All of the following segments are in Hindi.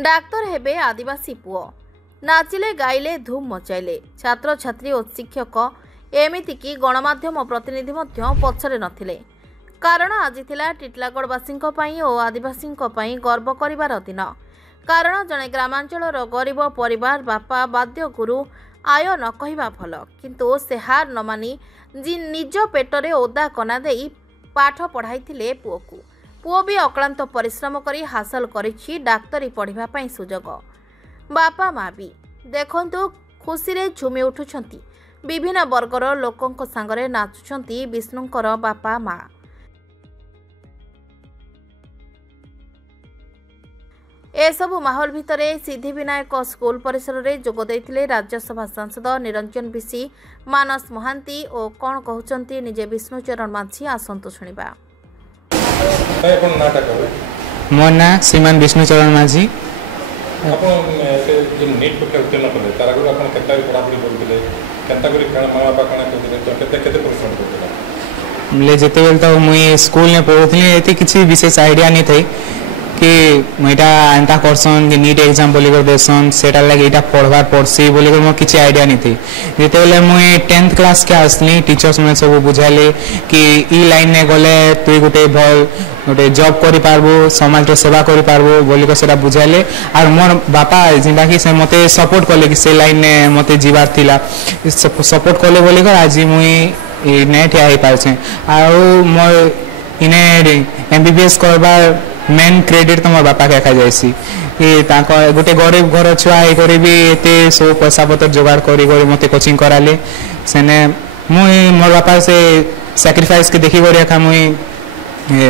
डाक्तर हेबे आदिवासी पुओ नाचिले गाइले धूम मचाइले छात्र छात्री और शिक्षक एमितिकी गणमाध्यम प्रतिनिधि पछरे नथिले कारण आज थिला टिटलागढ़वासी और आदिवासी गर्व करिवार दिन। कारण जड़े ग्रामांचल गरीब परिवार बापा बाध्य गुरु आय न कहवा भल किंतु से हार न मानी जी निज पेटरे ओदा कना देई पाठ पढ़ाई पुओ को पुओ भी अक्लांत परिश्रम करी हासिल करिछि डाक्तरी पढ़िबा पई सुजोग। बापा माँ भी देखंतु खुशी रे झुमी उठुछंती विभिन्न वर्गर लोकंक संगरे नाचुछंती विष्णुंकर बापा माँ। एसबु माहौल भितरे सिद्धिविनायक स्कूल परिसर में जोग देइथिले राज्यसभा सांसद निरंजन बिसी मानस महांती और कौन कहउचंती निजे विष्णुचरण माझी आसंतु शुणिबा। मो ना श्रीमान विष्णुचरण माझी। जेते बेल तो मुई स्कूल में पढ़ुथली एती किसी विशेष आइडिया नहीं थी कि मुझा एंता करसन कि नीट एग्जाम बोली कर देसन सेटा लगे एटा पढ़वार पड़सी बोली कर मो किछि आइडिया नहीं थी। जेते बेले मुई 10th क्लास के आसली टीचर्स में सब बुझाले कि ई लाइन ने गले तुई गोटे भल गोटे जॉब करि पारबो समाज रो सेवा करि पारबो बोली कर सेटा बुझाले और मोर बापा जिंदा कि से मते सपोर्ट करले कि से लाइन ने मते जीवार थिला सपोर्ट करले बोली कर आज मुई नेट आइ पाछे आ मोर इने एमबीबीएस करबार मेन क्रेडिट तो मोर बापा के आखा जाइसी कि ताको गोटे गरीब घर छुआ हे करे भी एते सब पैसा पत्र जोगाड़ करी करी मते कोचिंग कराले सेने मुई मोर बापा से सैक्रिफाइस के देखि करी आखा मुई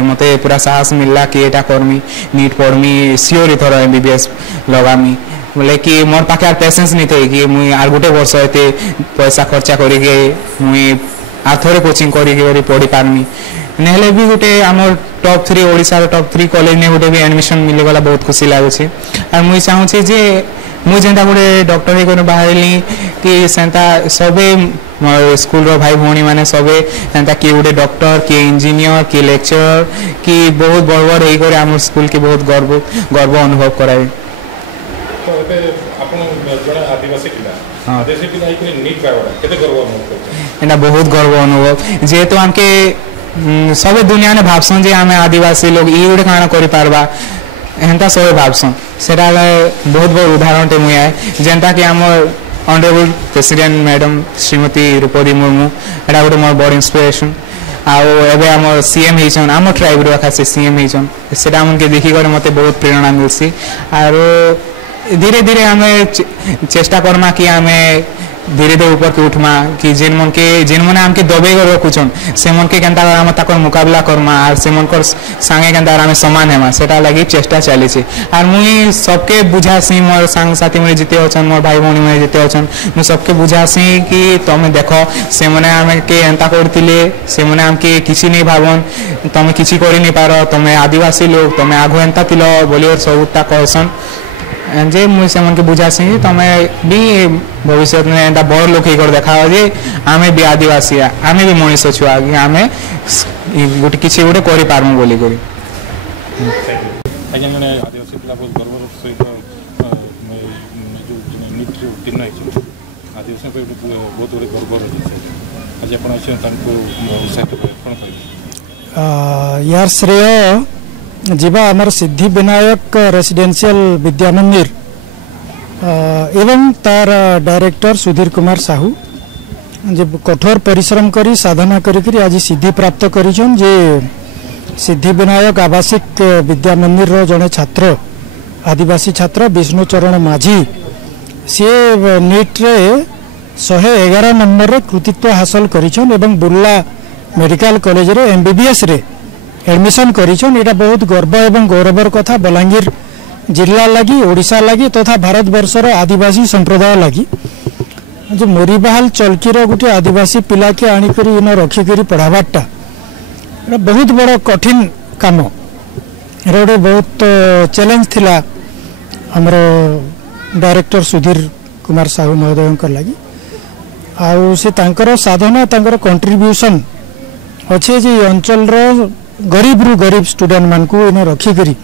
मते पूरा साहस मिलला कि एटा करमी नीट पढ़मी सियोर इथर एमबीबीएस लगामी बोले कि मोर पाखे पेशेंस नहीं थे कि मुई आर गोटे वर्ष एते पैसा खर्चा करी के मुई आथरे कोचिंग करी के पढ़ी पारमी नेले भी गोटे आमर टॉप 3 ओडिसा टॉप 3 कॉलेज में गोटे भी एडमिशन मिले गला बहुत खुशी लागुଛି और मुई चाहूछि जे मुई जेंता गोटे डॉक्टर हे कोन बाहरली कि सेंता सबे स्कूल रो भाई भौणी माने सबे सेंता कि गोटे डॉक्टर कि इंजीनियर कि लेक्चरर कि बहुत बड़ हे करे आमर स्कूल के बहुत गर्व अनुभव कराए। तो एते आपन जने आदिवासी किला आदिवासी किला इकरे नीट पावडा केते गर्व अनुभव करछ एना बहुत गर्व अनुभव जेतो हमके सब दुनिया ने भावसन जे आमे आदिवासी लोग ई गोटे काना करि पारबा एंता सब भावसन सेटा बहुत बहुत उदाहरण टे मुई आए जेंता कि हमर honourable president madam Shrimati Draupadi Murmu एटा गोटे मोर बड़ इंस्पिरेशन आउ एबे हमर सीएम हेछन हमर ट्राइब रो खासे सीएम हेछन सेटा हमके देखि कर मते बहुत प्रेरणा मिलसी और धीरे धीरे हमें चेष्टा करमा कि हमें धीरे धीरे ऊपर के उठमा कि जिन मन हमके दबे कर रखुछन से मन के केंता हम ताकर मुकाबला करमा और से मन कर संगे केंता हम समान हेमा सेटा लागि चेष्टा चली छी और मुई सबके बुझासी मोर संग साथी में जिते अछन मोर भाई भौणी में जिते अछन मु सबके बुझासी कि तमे देखो से मने हमके एंता करतिले से मने हमके किछि नहीं भावन तमे किछि करि नहीं पारो तमे आदिवासी लोग तमे आगु एंता तिलो बोली और सबटा कहसन जे मुई से मन के बुझासी तमे भी भविष्य में एंता बड़ लोक कर देखा जे आमे भी आदिवासी आमे भी मनीष छुआ कि आमे गोटे किछि गोटे करि पारमु बोली करी आज्ञा माने आदिवासी पिला बहुत गर्व सहित जो नीट उत्तीर्ण है आदिवासी पे बहुत बड़े गर्व रही आज अपन अछन तांको उत्साहित कोन कहि यार श्रेय जीवा आमर सिद्धिविनायक रेसिडेंशियल विद्या मंदिर एवं तार डायरेक्टर सुधीर कुमार साहू जे कठोर परिश्रम करी साधना करी आज सिद्धि प्राप्त करिछन जे सिद्धिविनायक आवासिक विद्या मंदिर रो जने छात्र आदिवासी छात्र विष्णुचरण माझी से नीट रे 111 नंबर रे कृतित्व हासिल करिछन एवं बुर्ला मेडिकल कॉलेज रे एमबीबीएस रे एडमिशन करिछन एटा बहुत गर्व एवं गौरवर कथा बलांगीर जिला लगी ओडिशा लगी तथा भारत वर्षर आदिवासी संप्रदाय लगी जो मोरीबाहाल चलकीर गोटे आदिवासी पिला के आनिकरी इन रखिकी पढ़ाबाटा बहुत बड़ कठिन काम गोटे बहुत चैलेंज थिला हमर डायरेक्टर सुधीर कुमार साहू महोदय लगी आउ से तांकर साधना तांकर कंट्रीब्यूशन अच्छे जे अंचल गरीब रु गरीब स्टूडेंट मान को इन रखिकी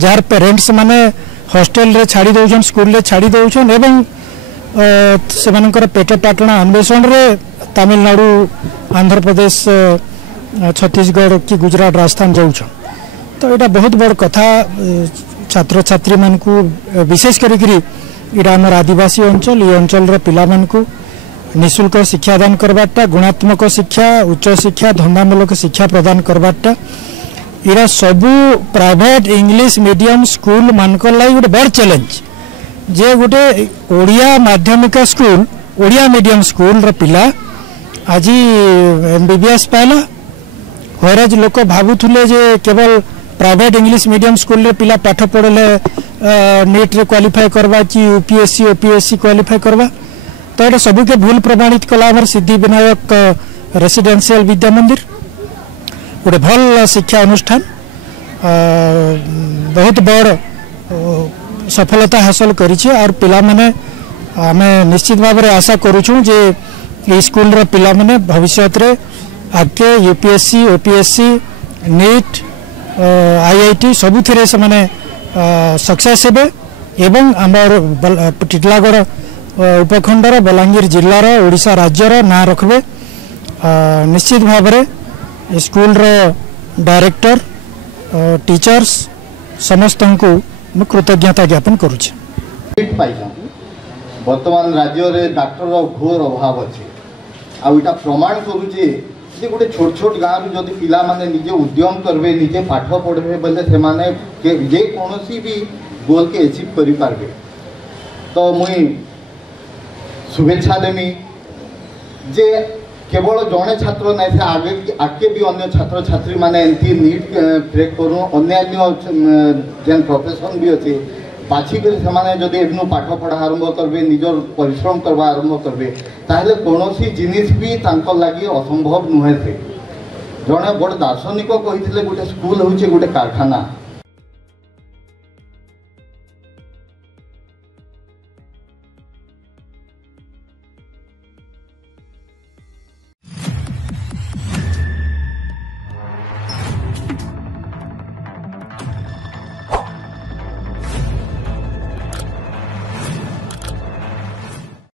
जार पेरेंट्स माने हॉस्टेल रे छाड़ी दौन स्कूल रे छाड़ी दौन एवं से पेट पाटणा अन्वेषण रे तमिलनाडु आंध्र प्रदेश छत्तीसगढ़ कि गुजरात राजस्थान जाऊँ तो यहाँ बहुत बड़ कथा छात्र छात्री मान विशेष करी आमर आदिवासी अंचल ये अंचल पिला मानकु निःशुल्क शिक्षादान करवाटा गुणात्मक शिक्षा उच्च शिक्षा धंदामूलक शिक्षा प्रदान करवाटा इरा सबू प्राइवेट इंग्लिश मीडियम स्कूल मानक लाई गोटे बड़ चैलेंज जे गोटे ओडिया माध्यमिक स्कूल ओडिया मीडियम स्कूल रो पिला आज MBBS पाला हराज लोक भावुले जे केवल प्राइवेट इंग्लिश मीडियम स्कूल रे पिला पाठ पढ़ले नीट रे क्वालिफाई करवा कि UPSC OPSC क्वालिफाई करवा तो ये सबू के भूल प्रमाणित कला सिद्धि विनायक रेसिडेंशियल विद्या मंदिर गोटे भल शिक्षा अनुष्ठान बहुत बड़ सफलता हासिल करिछि और पिला माने आमे निश्चित भाव में आशा करूछु जे ये स्कूल रो पिला माने भविष्य रे आगे UPSC OPSC नीट IIT सबुथिरे से माने सक्सेस हेबे एवं आमर टिटलागढ़ उपखंडर बलांगीर जिलार ओडिशा राज्यर ना रखबे निश्चित भाव में स्कूल रो डायरेक्टर टीचर्स समस्त को मैं कृतज्ञता ज्ञापन करुछि। वर्तमान राज्य में डाक्टर घोर अभाव अच्छे आटा प्रमाण करुचे गोटे छोट छोट गाँव जदि पिला माने निजे उद्यम करबे निजे पाठ पढ़े बोले से जे कौन भी गोल के अचीव करि पारबे तो मुई शुभेच्छा देमी जे केवल जड़े छात्र ना से आगे भी अन्य छात्र छात्री माने एमती नीट क्रेक करूँ अन्य जेन प्रोफेशन भी अच्छे बाछिक जदि एवं पाठ पढ़ा आरंभ करेंगे निजर परिश्रम करवा आरंभ करेंगे ताहले कौन जिनिस भी लगी असंभव नुहे थे जड़े बड़ दार्शनिक कही गोटे स्कूल हूँ गोटे कारखाना